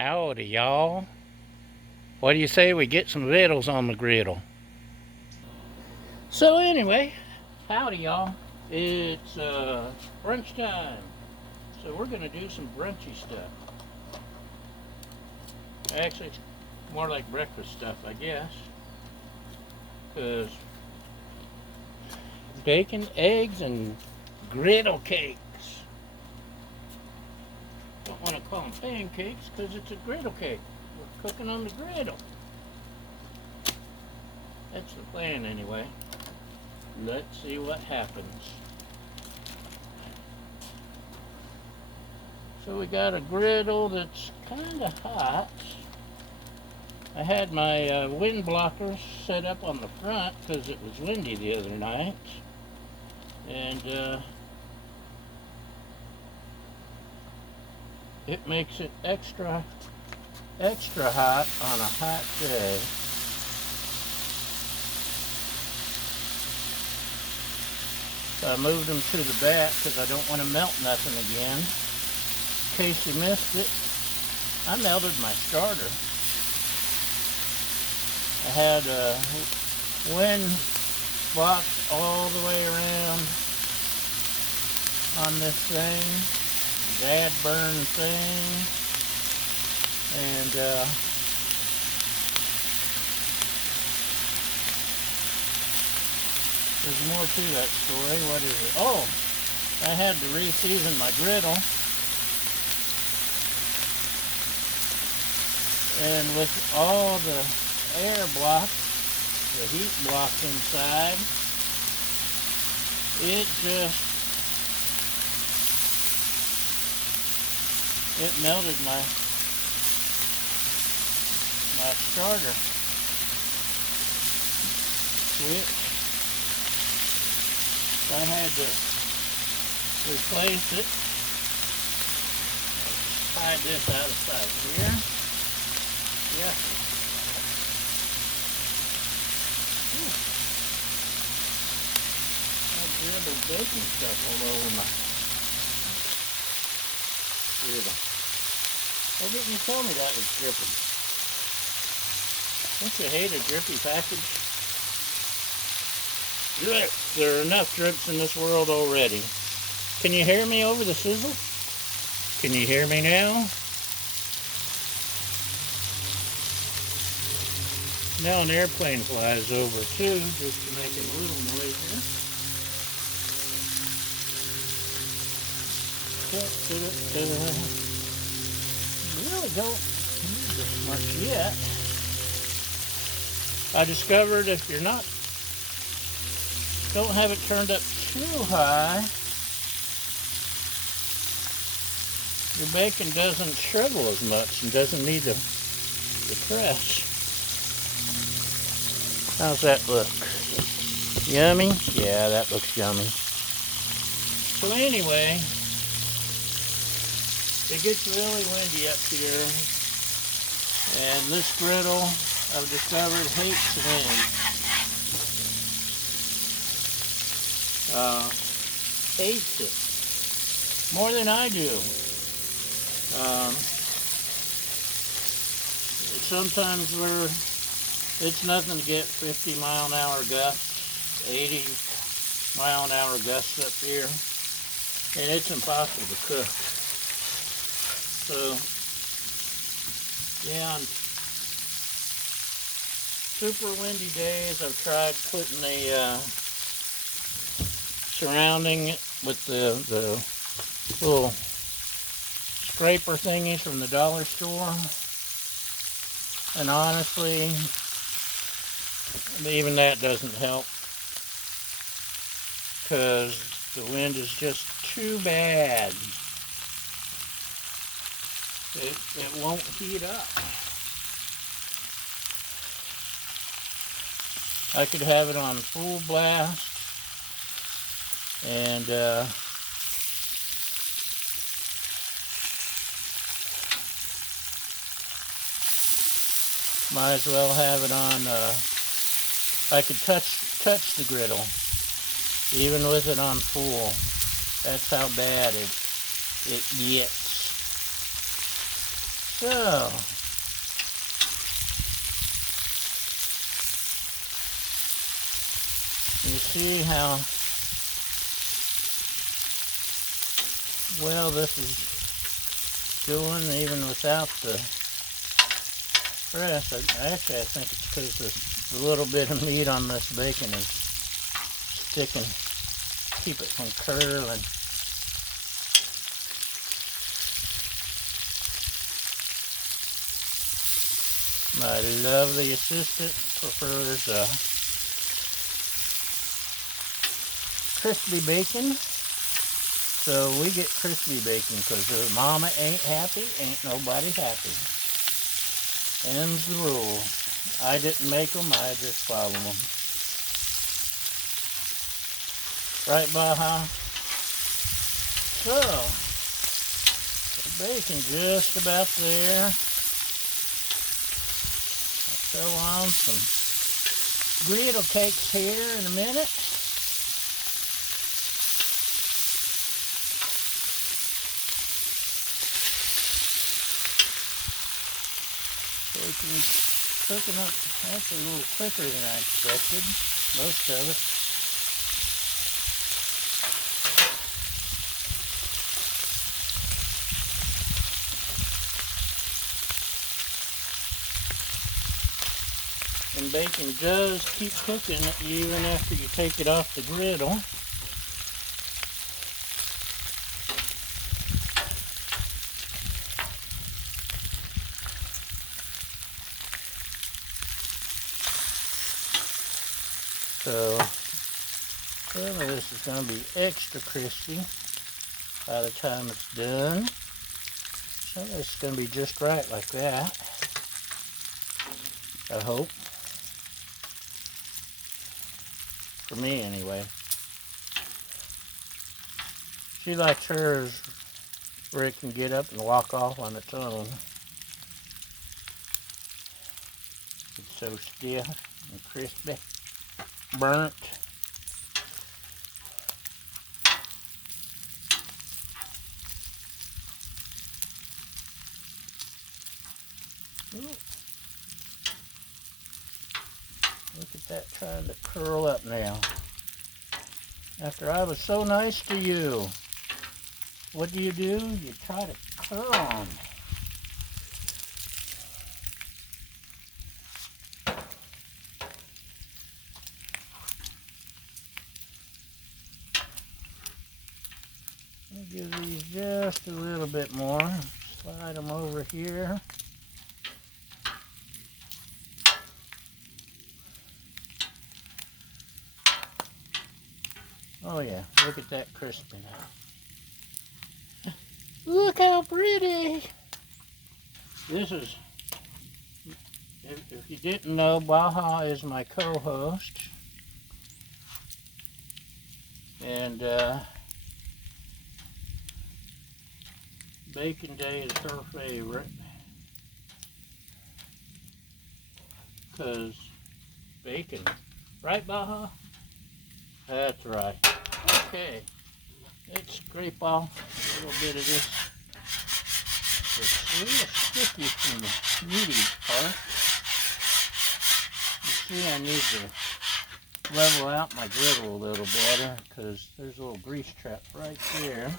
Howdy, y'all. What do you say we get some vittles on the griddle? So anyway, howdy, y'all. It's brunch time. So we're gonna do some brunchy stuff. Actually, it's more like breakfast stuff, I guess. Cause bacon, eggs, and griddle cakes. Don't want to call them pancakes because it's a griddle cake. We're cooking on the griddle. That's the plan anyway. Let's see what happens. So we got a griddle that's kind of hot. I had my wind blockers set up on the front because it was windy the other night. And it makes it extra hot on a hot day. So I moved them to the back because I don't want to melt nothing again. In case you missed it, I melted my starter. I had a wind box all the way around on this thing, bad burn thing, and there's more to that story. What is it? Oh, I had to re-season my griddle. And with all the air blocks, the heat blocks inside, it melted my starter switch. So I had to replace it. Slide this out of sight here. Yeah. I dribbled baking stuff all over my griddle. Why didn't you tell me that was dripping? Don't you hate a drippy package? There are enough drips in this world already. Can you hear me over the sizzle? Can you hear me now? Now an airplane flies over too, just to make it a little noisier. Really don't need this much yet. I discovered if you're don't have it turned up too high, your bacon doesn't shrivel as much and doesn't need to press. How's that look? Yummy? Yeah, that looks yummy. So anyway, it gets really windy up here, and this griddle, I've discovered, hates wind. Hates it more than I do. Sometimes it's nothing to get 50-mile-an-hour gusts, 80-mile-an-hour gusts up here, and it's impossible to cook. So, yeah, on super windy days, I've tried putting the surrounding it with the little scraper thingies from the dollar store. And honestly, even that doesn't help, because the wind is just too bad. It won't heat up. I could have it on full blast and might as well have it on, I could touch the griddle, even with it on full. That's how bad it gets. So, you see how well this is doing even without the press. Actually, I think it's because the little bit of meat on this bacon is sticking, keep it from curling. My lovely assistant prefers crispy bacon, so we get crispy bacon because if mama ain't happy, ain't nobody happy. Them's the rules. I didn't make them, I just follow them. Right, Baja? So, the bacon just about there. I'll throw on some griddle cakes here in a minute. Bacon's cooking up actually a little quicker than I expected, most of it. And bacon does keep cooking even after you take it off the griddle. So some of this is going to be extra crispy by the time it's done. Some of it's going to be just right like that, I hope. For me, anyway. She likes hers where it can get up and walk off on its own. It's so stiff and crispy, burnt. Ooh. Look at that trying to curl up now. After I was so nice to you, what do? You try to curl on me. I'll give these just a little bit more. Slide them over here. Oh yeah, look at that crispy now. Look how pretty! This is, if you didn't know, Baja is my co-host. And Bacon Day is her favorite. Because bacon, right, Baja? That's right. Okay, let's scrape off a little bit of this. It's a little sticky from the meaty part. You see, I need to level out my griddle a little better because there's a little grease trap right there.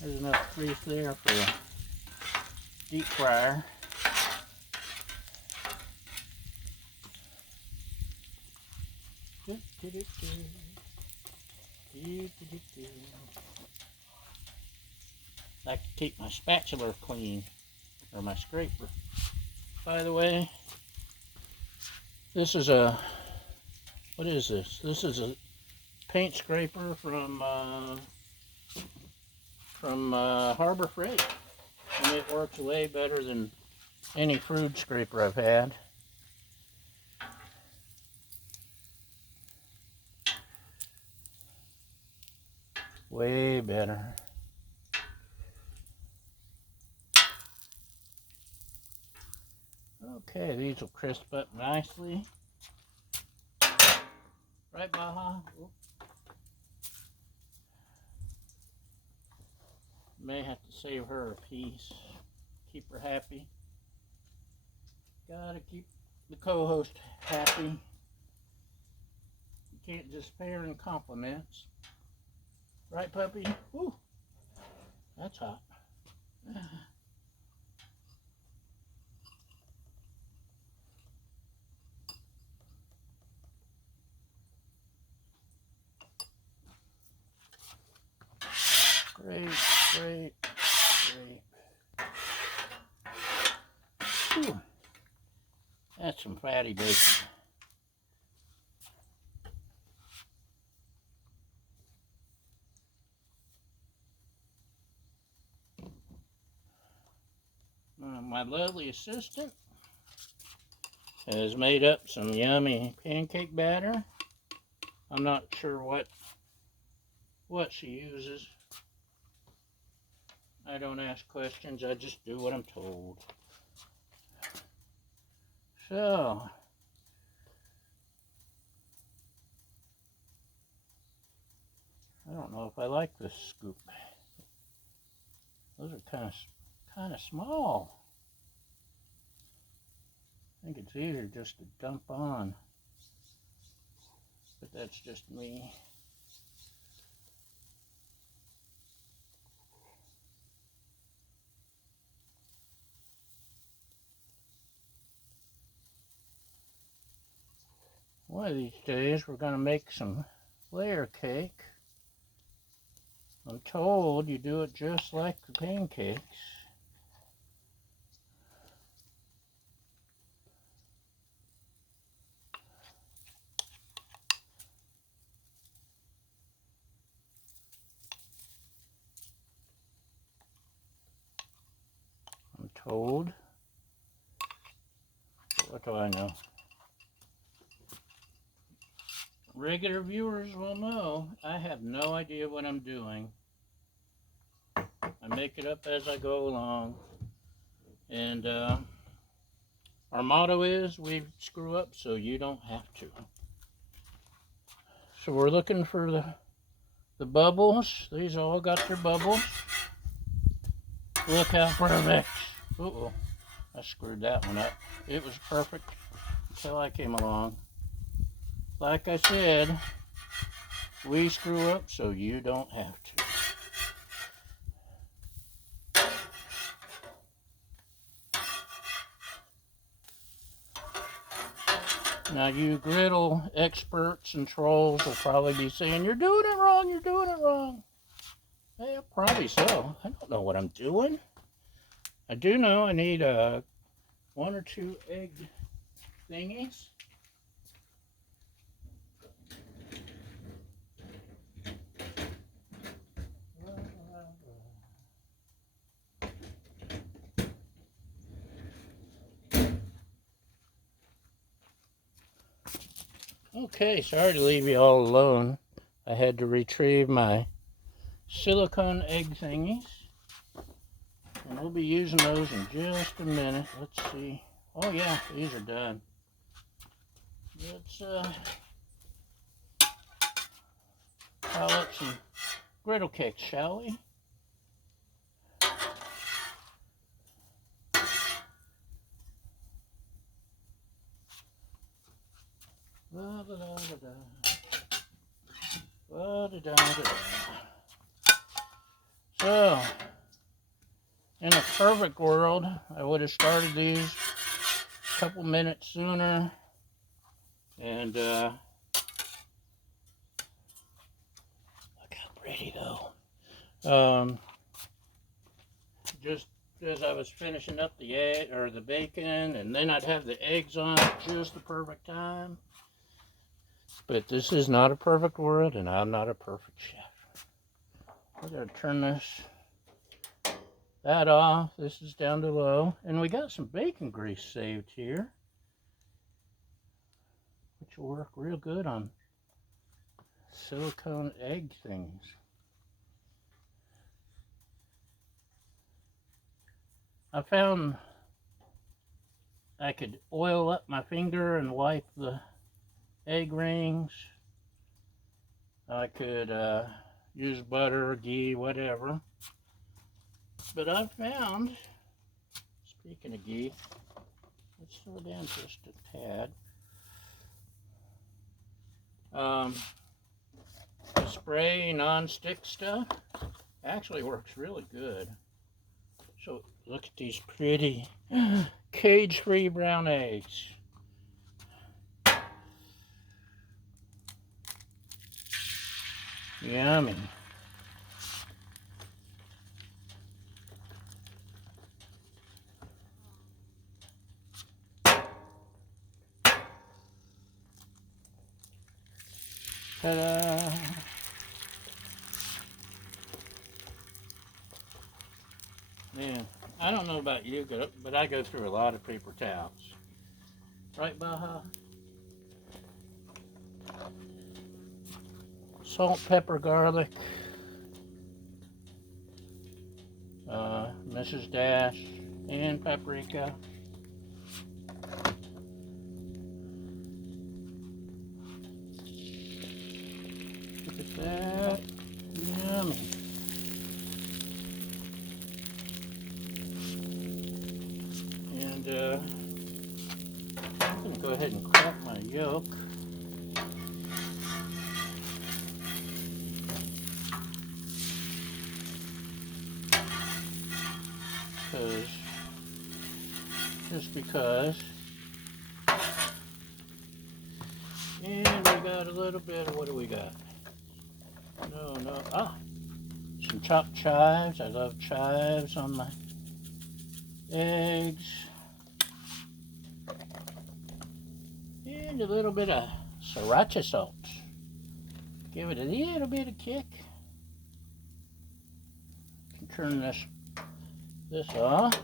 There's enough grease there for a deep fryer. Like to keep my spatula clean, or my scraper. By the way, this is a, what is this? This is a paint scraper from Harbor Freight, and it works way better than any food scraper I've had. Way better. Okay, these will crisp up nicely. Right, Baja? Oop. May have to save her a piece. keep her happy. Gotta keep the co-host happy. You can't just pay her in compliments. Right, puppy? Woo! That's hot. Great, great, great. Whew. That's some fatty bacon. My lovely assistant has made up some yummy pancake batter. I'm not sure what she uses. I don't ask questions, I just do what I'm told. So, I don't know if I like this scoop. Those are kind of small. I think it's easier just to dump on, but that's just me. One of these days we're going to make some layer cake. I'm told you do it just like the pancakes. I'm told. But what do I know? Regular viewers will know I have no idea what I'm doing. I make it up as I go along. And our motto is, we screw up so you don't have to. So we're looking for the bubbles. These all got their bubbles. Look how perfect. Uh-oh, I screwed that one up. It was perfect until I came along. Like I said, we screw up so you don't have to. Now you griddle experts and trolls will probably be saying, you're doing it wrong, you're doing it wrong. Yeah, probably so. I don't know what I'm doing. I do know I need 1 or 2 egg thingies. Okay, sorry to leave you all alone. I had to retrieve my silicone egg thingies. And we'll be using those in just a minute. Let's see. Oh yeah, these are done. Let's call up some griddle cakes, shall we? La, da, da, da, da. La, da, da, da, da. So, in a perfect world, I would have started these a couple minutes sooner. And look how pretty though. Just as I was finishing up the egg or the bacon, and then I'd have the eggs on at just the perfect time. But this is not a perfect world, and I'm not a perfect chef. We're gonna turn that off. This is down to low, and we got some bacon grease saved here, which will work real good on silicone egg things. I found I could oil up my finger and wipe the egg rings. I could use butter, ghee, whatever. But I found Speaking of ghee, let's slow down just a tad. The spray non-stick stuff actually works really good. So look at these pretty cage-free brown eggs. Yummy. Ta-da! Man, I don't know about you, but I go through a lot of paper towels. Right, Baja? Salt, pepper, garlic. Mrs. Dash and paprika. Look at that. Yummy. And I'm going to go ahead and crack my yolk. Just because. And we got a little bit of, what do we got? Some chopped chives. I love chives on my eggs. And a little bit of sriracha salt. Give it a little bit of kick. Can turn this off.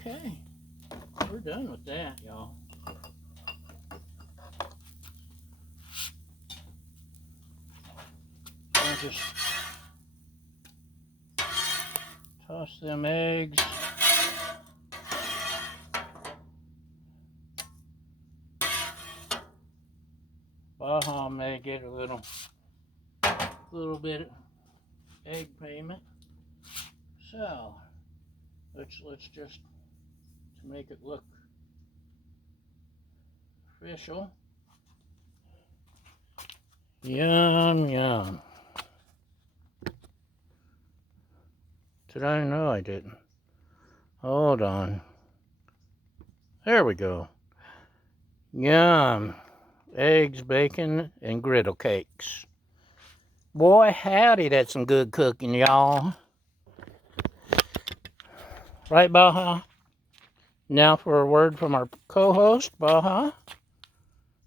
Okay, we're done with that, y'all. I'll just toss them eggs. Baja may get a little bit of egg payment. So let's just, to make it look official. Yum, yum. Did I? No, I didn't. Hold on. There we go. Yum. Eggs, bacon, and griddle cakes. Boy, howdy, that's some good cooking, y'all. Right, Baja? Now for a word from our co-host, Baja,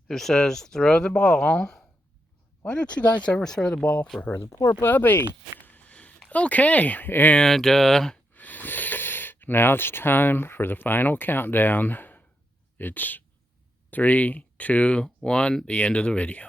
who says, throw the ball. Why don't you guys ever throw the ball for her? The poor puppy. Okay, and now it's time for the final countdown. It's 3, 2, 1, the end of the video.